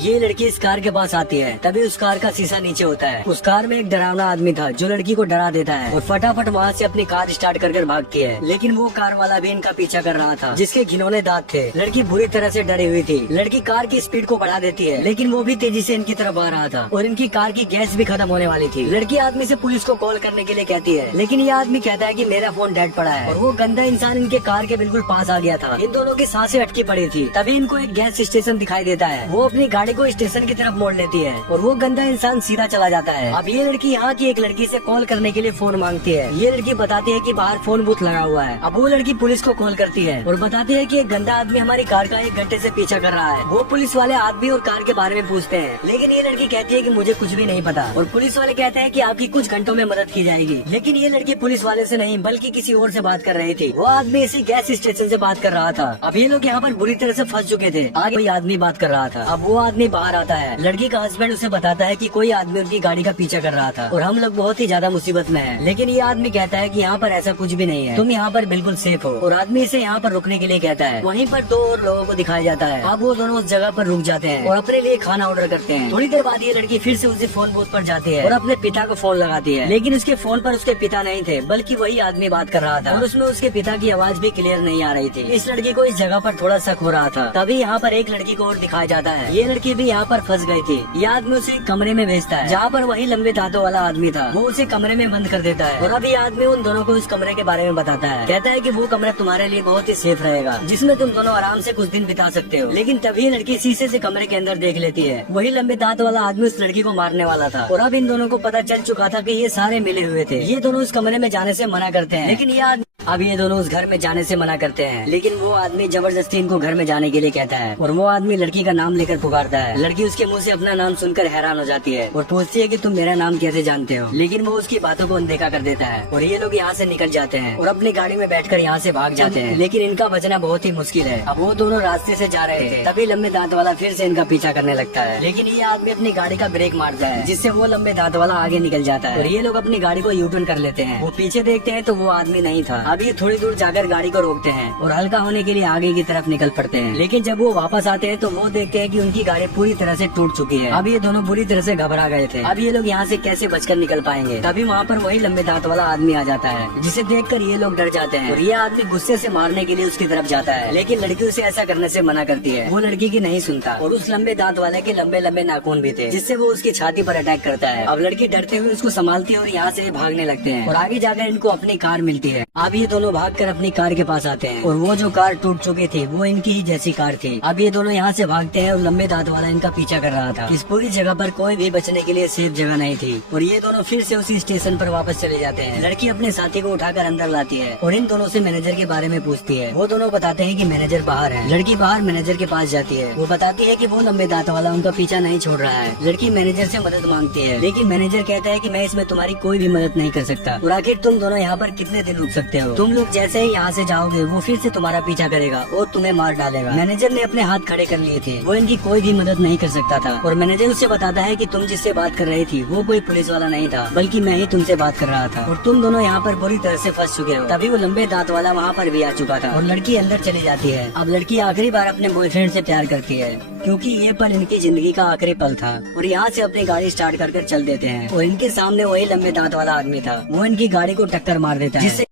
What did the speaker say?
ये लड़की इस कार के पास आती है, तभी उस कार का शीशा नीचे होता है। उस कार में एक डरावना आदमी था जो लड़की को डरा देता है और फटाफट वहाँ से अपनी कार स्टार्ट कर भागती है। लेकिन वो कार वाला भी इनका पीछा कर रहा था जिसके घिनौने दांत थे। लड़की बुरी तरह से डरी हुई थी। लड़की कार की स्पीड को बढ़ा देती है, लेकिन वो भी तेजी से इनकी तरफ आ रहा था और इनकी कार की गैस भी खत्म होने वाली थी। लड़की आदमी से पुलिस को कॉल करने के लिए कहती है, लेकिन ये आदमी कहता है कि मेरा फोन डेड पड़ा है। और वो गंदा इंसान इनके कार के बिल्कुल पास आ गया था। इन दोनों की सांसें अटकी पड़ी थी। तभी इनको एक गैस स्टेशन दिखाई देता है। वो अपनी गाड़ी को स्टेशन की तरफ मोड़ लेती है और वो गंदा इंसान सीधा चला जाता है। अब ये लड़की यहाँ की एक लड़की से कॉल करने के लिए फोन मांगती है। ये लड़की बताती है कि बाहर फोन बूथ लगा हुआ है। अब वो लड़की पुलिस को कॉल करती है और बताती है कि एक गंदा आदमी हमारी कार का 1 घंटे से पीछा कर रहा है। वो पुलिस वाले आदमी और कार के बारे में पूछते हैं, लेकिन ये लड़की कहती है कि मुझे कुछ भी नहीं पता। और पुलिस वाले कहते हैं कि आपकी कुछ घंटों में मदद की जाएगी। लेकिन ये लड़की पुलिस वाले से नहीं बल्कि किसी और से बात कर रही थी। वो आदमी इसी गैस स्टेशन से बात कर रहा था। अब ये लोग यहाँ पर बुरी तरह से फंस चुके थे। आगे कोई आदमी बात कर रहा था। अब वो आदमी बाहर आता है। लड़की का हस्बैंड उसे बताता है कि कोई आदमी उनकी गाड़ी का पीछा कर रहा था और हम लोग बहुत ही ज्यादा मुसीबत में हैं। लेकिन ये आदमी कहता है कि यहाँ पर ऐसा कुछ भी नहीं है, तुम यहाँ पर बिल्कुल सेफ हो। और आदमी इसे यहाँ पर रुकने के लिए कहता है। वहीं पर 2 और लोगों को दिखाया जाता है। अब वो दोनों उस जगह पर रुक जाते हैं और अपने लिए खाना ऑर्डर करते हैं। थोड़ी देर बाद ये लड़की फिर से उसी फोन बूथ पर जाती है और अपने पिता को फोन लगाती है। लेकिन उसके फोन पर उसके पिता नहीं थे बल्कि वही आदमी बात कर रहा था और उसमें उसके पिता की आवाज भी क्लियर नहीं आ रही थी। इस लड़की को इस जगह पर थोड़ा शक हो रहा था। तभी यहाँ पर एक लड़की को और दिखाया जाता है। ये लड़की भी यहाँ पर फंस गई थी। ये आदमी उसे एक कमरे में भेजता है जहाँ पर वही लंबे दांतों वाला आदमी था। वो उसे कमरे में बंद कर देता है और अब ये आदमी उन दोनों को उस कमरे के बारे में बताता है। कहता है कि वो कमरा तुम्हारे लिए बहुत ही सेफ रहेगा, जिसमें तुम दोनों आराम से कुछ दिन बिता सकते हो। लेकिन तभी लड़की शीशे से कमरे के अंदर देख लेती है। वही लंबे दांत वाला आदमी उस लड़की को मारने वाला था और अब इन दोनों को पता चल चुका था कि ये सारे मिले हुए थे। ये दोनों उस कमरे में जाने से मना करते हैं, लेकिन अब ये दोनों उस घर में जाने से मना करते हैं। लेकिन वो आदमी जबरदस्ती इनको घर में जाने के लिए कहता है और वो आदमी लड़की का नाम लेकर पुकारता है। लड़की उसके मुंह से अपना नाम सुनकर हैरान हो जाती है और पूछती है कि तुम मेरा नाम कैसे जानते हो। लेकिन वो उसकी बातों को अनदेखा कर देता है और ये लोग यहाँ से निकल जाते हैं और अपनी गाड़ी में बैठकर यहाँ से भाग जाते हैं। लेकिन इनका बचना बहुत ही मुश्किल है। अब वो दोनों रास्ते से जा रहे थे, तभी लंबे दांत वाला फिर से इनका पीछा करने लगता है। लेकिन ये आदमी अपनी गाड़ी का ब्रेक मारता है, जिससे वो लंबे दांत वाला आगे निकल जाता है और ये लोग अपनी गाड़ी को यूटर्न कर लेते हैं। वो पीछे देखते हैं तो वो आदमी नहीं था। अब ये थोड़ी दूर जाकर गाड़ी को रोकते हैं और हल्का होने के लिए आगे की तरफ निकल पड़ते हैं। लेकिन जब वो वापस आते हैं तो वो देखते हैं कि उनकी गाड़ी पूरी तरह से टूट चुकी है। अब ये दोनों बुरी तरह से घबरा गए थे। अब ये लोग यहाँ से कैसे बचकर निकल पाएंगे। तभी वहाँ पर वही लंबे दांत वाला आदमी आ जाता है, जिसे देखकर ये लोग डर जाते हैं और ये आदमी गुस्से से मारने के लिए उसकी तरफ जाता है। लेकिन लड़की उसे ऐसा करने से मना करती है। वो लड़की की नहीं सुनता और उस लंबे दांत वाले के लंबे लंबे नाखून भी थे, जिससे वो उसकी छाती पर अटैक करता है। अब लड़की डरते हुए उसको संभालती है और यहाँ से भागने लगते हैं और आगे जाकर इनको अपनी कार मिलती है। अब ये दोनों भागकर अपनी कार के पास आते हैं और वो जो कार टूट चुकी थी वो इनकी ही जैसी कार थी। अब ये दोनों यहाँ से भागते हैं और लंबे दांत वाला इनका पीछा कर रहा था। इस पूरी जगह पर कोई भी बचने के लिए सेफ जगह नहीं थी और ये दोनों फिर से उसी स्टेशन पर वापस चले जाते हैं। लड़की अपने साथी को उठाकर अंदर लाती है और इन दोनों से मैनेजर के बारे में पूछती है। वो दोनों बताते हैं कि मैनेजर बाहर है। लड़की बाहर मैनेजर के पास जाती है। वो बताती है कि वो लंबे दांत वाला उनका पीछा नहीं छोड़ रहा है। लड़की मैनेजर से मदद मांगती है, लेकिन मैनेजर कहता है कि मैं इसमें तुम्हारी कोई भी मदद नहीं कर सकता और आखिर तुम दोनों यहाँ पर कितने दिन रुक सकते हो। तुम लोग जैसे ही यहाँ से जाओगे वो फिर से तुम्हारा पीछा करेगा और तुम्हें मार डालेगा। मैनेजर ने अपने हाथ खड़े कर लिए थे। वो इनकी कोई भी मदद नहीं कर सकता था और मैनेजर उससे बताता है कि तुम जिससे बात कर रही थी वो कोई पुलिस वाला नहीं था बल्कि मैं ही तुमसे बात कर रहा था और तुम दोनों यहाँ पर बुरी तरह से फंस चुके हो। तभी वो लंबे दांत वाला वहाँ पर भी आ चुका था और लड़की अंदर चली जाती है। अब लड़की आखिरी बार अपने बॉयफ्रेंड से प्यार करती है क्योंकि ये पल इनकी जिंदगी का आखिरी पल था और यहाँ से अपनी गाड़ी स्टार्ट कर चल देते हैं और इनके सामने वही लंबे दांत वाला आदमी था। वो इनकी गाड़ी को टक्कर मार देता है, जिससे